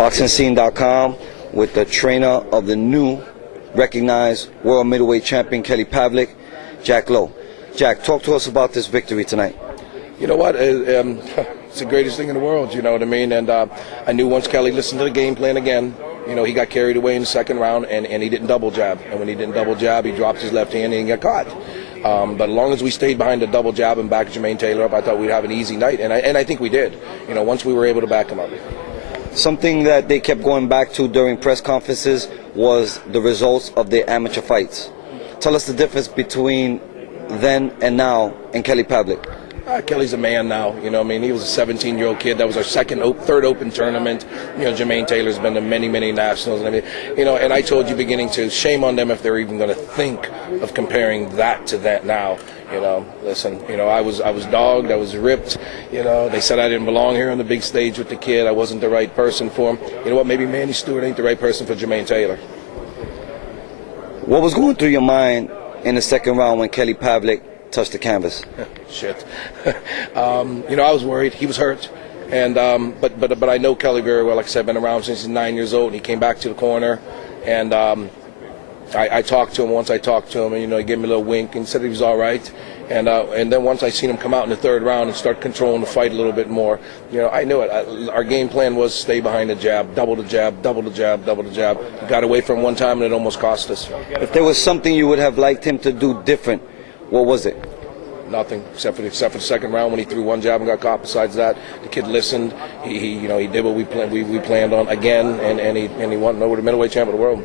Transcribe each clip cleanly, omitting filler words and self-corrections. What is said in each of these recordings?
BoxingScene.com with the trainer of the new recognized world middleweight champion Kelly Pavlik, Jack Loew. Jack, talk to us about this victory tonight. You know what? It's the greatest thing in the world, you know what I mean? And I knew once Kelly listened to the game plan again, you know, he got carried away in the second round and he didn't double jab. And when he didn't double jab, he dropped his left hand and he got caught. But as long as we stayed behind the double jab and backed Jermain Taylor up, I thought we'd have an easy night. And I think we did, you know, once we were able to back him up. Something that they kept going back to during press conferences was the results of their amateur fights. Tell us the difference between then and now in Kelly Pavlik. Kelly's a man now, you know what I mean? He was a 17-year-old kid. That was our third open tournament. You know, Jermain Taylor's been to many, many nationals and everything. You know, and I told you beginning to shame on them if they're even going to think of comparing that to that now. You know, listen, you know, I was dogged, I was ripped. You know, they said I didn't belong here on the big stage with the kid. I wasn't the right person for him. You know what? Maybe Manny Stewart ain't the right person for Jermain Taylor. What was going through your mind in the second round when Kelly Pavlik touched the canvas? Shit. You know, I was worried. He was hurt. And but I know Kelly very well. Like I said, I've been around since he's 9 years old. And he came back to the corner, and I talked to him. Once I talked to him, and you know, he gave me a little wink and said he was all right. And then once I seen him come out in the third round and start controlling the fight a little bit more, you know, I knew it. Our game plan was stay behind the jab, double the jab, double the jab, double the jab. We got away from one time and it almost cost us. If there was something you would have liked him to do different, what was it? Nothing, except for the second round when he threw one jab and got caught. Besides that, the kid listened. He you know, he did what we planned on again, and he won over the middleweight champ of the world.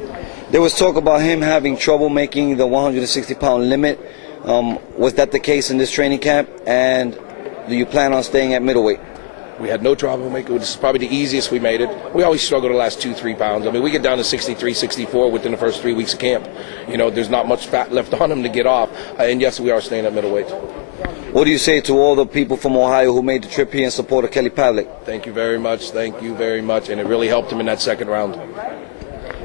There was talk about him having trouble making the 160-pound limit. Was that the case in this training camp? And do you plan on staying at middleweight? We had no trouble making it. This is probably the easiest we made it. We always struggle the last 2-3 pounds. I mean, we get down to 63, 64 within the first 3 weeks of camp. You know, there's not much fat left on him to get off. And yes, we are staying at middleweight. What do you say to all the people from Ohio who made the trip here in support of Kelly Pavlik? Thank you very much. Thank you very much. And it really helped him in that second round.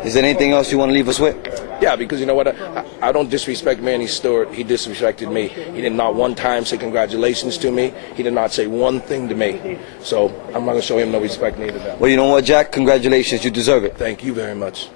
Is there anything else you want to leave us with? Yeah, because you know what? I don't disrespect Manny Stewart. He disrespected me. He did not one time say congratulations to me. He did not say one thing to me. So I'm not going to show him no respect neither. Well, you know what, Jack? Congratulations. You deserve it. Thank you very much.